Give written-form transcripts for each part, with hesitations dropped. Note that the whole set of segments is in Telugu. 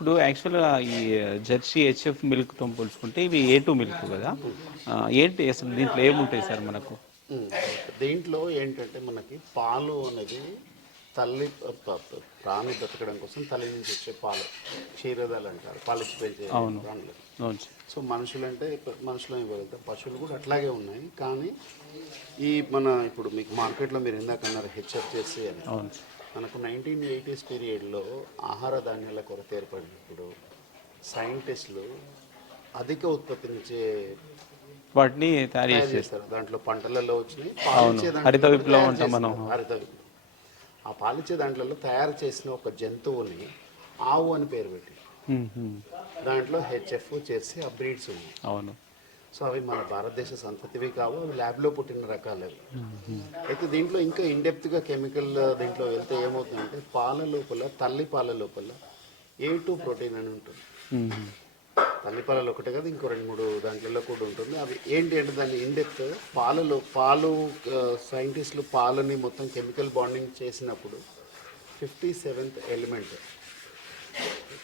ఇప్పుడు యాక్చువల్‌గా ఈ జెర్సీ హెచ్ఎఫ్ మిల్క్‌తో పోల్చుకుంటే ఇవి ఏ2 మిల్క్ కదా! ఏంటి అసలు దీంట్లో ఏముంటాయి సార్ మనకు? దీంట్లో ఏంటంటే మనకి పాలు అనేది తల్లి ప్రాణి బతకడం కోసం తల్లి నుంచి వచ్చే పాలు క్షీరదాలు అంటారు, పాలిచ్చి పెంచే అవును. ప్రాణులు. అవును సార్. సో మనుషులంటే మనుషులు ఇవ్వగలుగుతాం, పశువులు కూడా అట్లాగే ఉన్నాయి. కానీ ఈ మన ఇప్పుడు మీకు మార్కెట్లో మీరు ఇందాక అన్నారు హెచ్ఎఫ్ చేసి అని, అవును సార్. మనకు 1980s పీరియడ్లో ఆహార ధాన్యాల కొరత ఏర్పడినప్పుడు సైంటిస్టులు అధిక ఉత్పత్తినిచ్చే వాటిని తయారు తయారు చేసేది. చేస్తారు. దాంట్లో పంటలలో వచ్చినాయి, అవును. పాలిచ్చే హరిత దాంట్లో కూడా విప్లవం తయారు అంటాం మనం. చేస్తారు. హరిత విప్లవం. ఆ పాలిచ్చే దాంట్లో తయారు చేసిన ఒక జంతువుని ఆవు అని పేరు పెట్టి హుహు. దాంట్లో హెచ్ఎఫ్ చేసి ఆ బ్రీడ్స్ ఉన్నాయి. అవును. సో అవి మన భారతదేశ సంతతివి కావు, అవి ల్యాబ్లో పుట్టిన రకాలు అవి. అయితే దీంట్లో ఇంకా ఇన్డెప్త్గా కెమికల్ దీంట్లో వెళ్తే ఏమవుతుందంటే పాల లోపల, తల్లి పాల లోపల A2 ప్రోటీన్ అని ఉంటుంది. హుహు. తల్లి పాలలో ఒకటే కదా, ఇంకో 2-3 దాంట్లో కూడా ఉంటుంది. అవి ఏంటి అంటే దాన్ని ఇన్డెప్త్ పాలు సైంటిస్టులు పాలని మొత్తం కెమికల్ బాండింగ్ చేసినప్పుడు 57th ఎలిమెంట్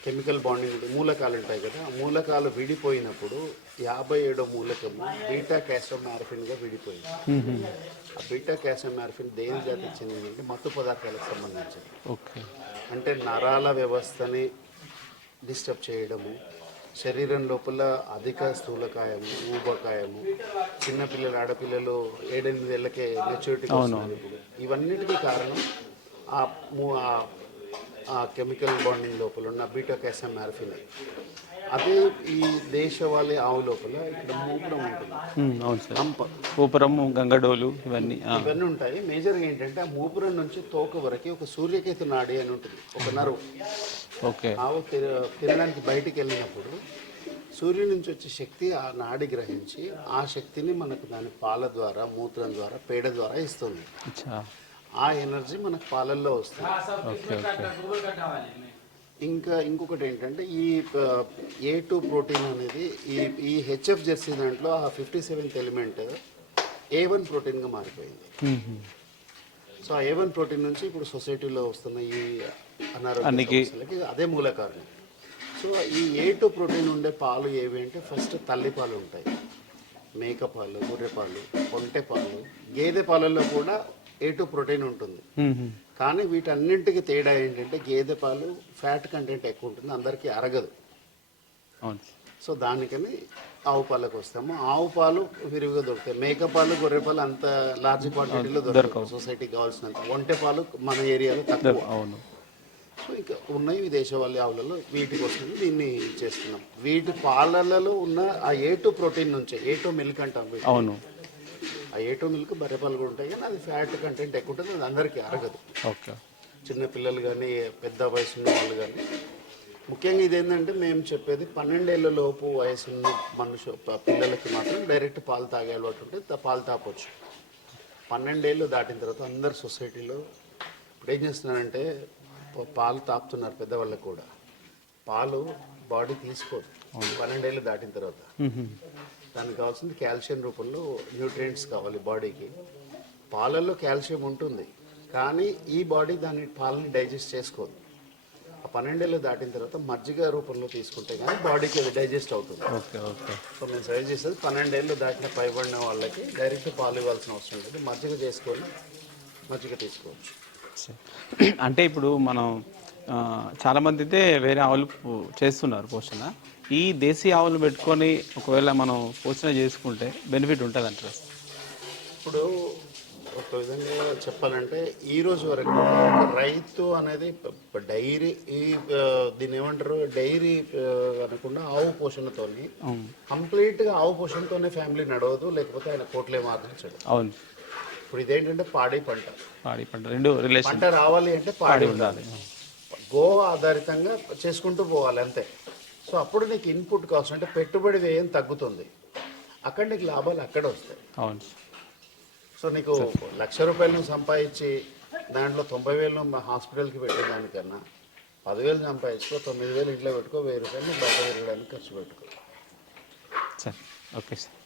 కెమికల్ బాండింగ్ మూలకాలు ఉంటాయి కదా, ఆ మూలకాలు విడిపోయినప్పుడు 57వ మూలకము బీటా క్యాసోమార్ఫిన్గా విడిపోయింది. ఆ బీటా క్యాసోమార్ఫిన్ దేని జాతికి చెందిందంటే మత్తు పదార్థాలకు సంబంధించింది. ఓకే. అంటే నరాల వ్యవస్థని డిస్టర్బ్ చేయడము, శరీరం లోపల అధిక స్థూలకాయము, ఊబకాయము, చిన్నపిల్లలు ఆడపిల్లలు 7-8 ఏళ్ళకే మెచ్యూరిటీకి వస్తున్నారు ఇప్పుడు. ఇవన్నిటికీ కారణం ఆ ఆ కెమికల్ బాండింగ్ లోపల ఉన్న బీటా క్యాసోమార్ఫిన్. అదే ఈ దేశవాళీ ఆవు లోపల ఇక్కడ మూపురం ఉంటుంది, అవును సార్. హంప, పూపురము, గంగడోలు ఇవన్నీ. ఇవన్నీ ఉంటాయి. మేజర్గా ఏంటంటే ఆ మూపురం నుంచి తోక వరకు ఒక సూర్యకేతు నాడి అని ఉంటుంది, ఒక నరువు. ఓకే. ఆవు తినడానికి బయటికి వెళ్ళినప్పుడు సూర్యుడి నుంచి వచ్చే శక్తి ఆ నాడి గ్రహించి ఆ శక్తిని మనకు దాని పాల ద్వారా, మూత్రం ద్వారా, పేడ ద్వారా ఇస్తుంది. అచ్చా. ఆ ఎనర్జీ మనకు పాలల్లో వస్తుంది. ఓకే. ఓకే. ఇంకా ఇంకొకటి ఏంటంటే ఈ A2 ప్రోటీన్ అనేది ఈ హెచ్ఎఫ్ జెర్సీ దాంట్లో ఆ 57th ఎలిమెంట్ A1 ప్రోటీన్గా మారిపోయింది. సో ఆ A1 ప్రోటీన్ నుంచి ఇప్పుడు సొసైటీలో వస్తున్న ఈ అనారోగ్య సమస్యలకి అదే మూల కారణం. సో ఈ A2 ప్రోటీన్ ఉండే పాలు ఏవి అంటే ఫస్ట్ తల్లి పాలు ఉంటాయి, మేక పాలు, గొర్రె పాలు, ఒంటె పాలు, గేదె పాలల్లో కూడా A2 ప్రోటీన్ ఉంటుంది. కానీ వీటన్నింటికి తేడా ఏంటంటే గేదె పాలు ఫ్యాట్ కంటెంట్ ఎక్కువ ఉంటుంది, అందరికీ అరగదు. అవును. సో దానికని ఆవు పాలకు వస్తాము. ఆవు పాలు విరివిగా దొరుకుతాయి, మేక పాలు, గొర్రె పాలు అంత లార్జ్ క్వాంటిటీలో దొరకవు, సొసైటీకి కావాల్సినంత. ఒంటె పాలు మన ఏరియాలో తక్కువ. అవును. సో ఇంకా ఉన్నాయి విదేశవాళీ ఆవులలో, వీటి కోసం దీన్ని చేస్తున్నాం. వీటి పాలలలో ఉన్న ఆ A2 ప్రోటీన్ నుంచే A2 మిల్క్ అంటాం. అవును. ఆ A2 మిల్క్ బర్రె పాలు కూడా ఉంటాయి, కానీ అది ఫ్యాట్ కంటెంట్ ఎక్కువ ఉంటుంది, అది అందరికీ అరగదు. ఓకే. చిన్న పిల్లలు కానీ పెద్ద వయసున్న వాళ్ళు కానీ. ముఖ్యంగా ఇదేంటంటే మేము చెప్పేది 12 ఏళ్ళ లోపు వయసున్న పిల్లలకి మాత్రం డైరెక్ట్ పాలు తాగే అలవాటు ఉంటే పాలు తాపొచ్చు. 12 ఏళ్ళు దాటిన తర్వాత అందరు సొసైటీలో ఇప్పుడు ఏం చేస్తున్నారంటే పాలు తాపుతున్నారు పెద్దవాళ్ళకు కూడా. పాలు బాడీ తీసుకోదు 12 ఏళ్ళు దాటిన తర్వాత. దానికి కావాల్సింది కాల్షియం రూపంలో న్యూట్రియంట్స్ కావాలి బాడీకి. పాలల్లో కాల్షియం ఉంటుంది, కానీ ఈ బాడీ దాని పాలని డైజెస్ట్ చేసుకోదు. ఆ 12 ఏళ్ళు దాటిన తర్వాత మజ్జిగ రూపంలో తీసుకుంటే కానీ బాడీకి అది డైజెస్ట్ అవుతుంది. ఓకే. ఓకే. సో మేము సజెస్ట్ చేసేది 12 ఏళ్ళు దాటిన పైబడిన వాళ్ళకి డైరెక్ట్ పాలు ఇవ్వాల్సిన అవసరం లేదు, మజ్జిగ చేసుకొని మజ్జిగ తీసుకోవచ్చు. అంటే ఇప్పుడు మనం చాలామంది అయితే వేరే ఆవులు చేస్తున్నారు పోషణ. ఈ దేశీ ఆవులు పెట్టుకొని ఒకవేళ మనం పోషణ చేసుకుంటే బెనిఫిట్ ఉంటుంది అంటారు. ఇప్పుడు ఒక విధంగా చెప్పాలంటే ఈ రోజు వరకు రైతు అనేది డైరీ దీన్ని ఏమంటారు, డైరీ అనకుండా ఆవు పోషణతోని కంప్లీట్గా ఆవు పోషణతోనే ఫ్యామిలీ నడవదు, లేకపోతే ఆయన కోట్లే మార్చడు. అవును. ఇప్పుడు ఇదేంటంటే పాడి పంట, రెండు రిలేషన్. పంట రావాలి అంటే పాడి ఉండాలి, గో ఆధారితంగా చేసుకుంటూ పోవాలి అంతే. సో అప్పుడు నీకు ఇన్పుట్ కాస్ట్ అంటే పెట్టుబడి వ్యయం తగ్గుతుంది, అక్కడ నీకు లాభాలు అక్కడ వస్తాయి. అవును. సో నీకు ₹1,00,000 నువ్వు సంపాదించి దాంట్లో 90,000 హాస్పిటల్కి పెట్టే దానికన్నా 10,000 సంపాదించుకో, 9,000 ఇంట్లో పెట్టుకో, ₹1,000 బయట తిరగడానికి ఖర్చు పెట్టుకో. Sir okay sir.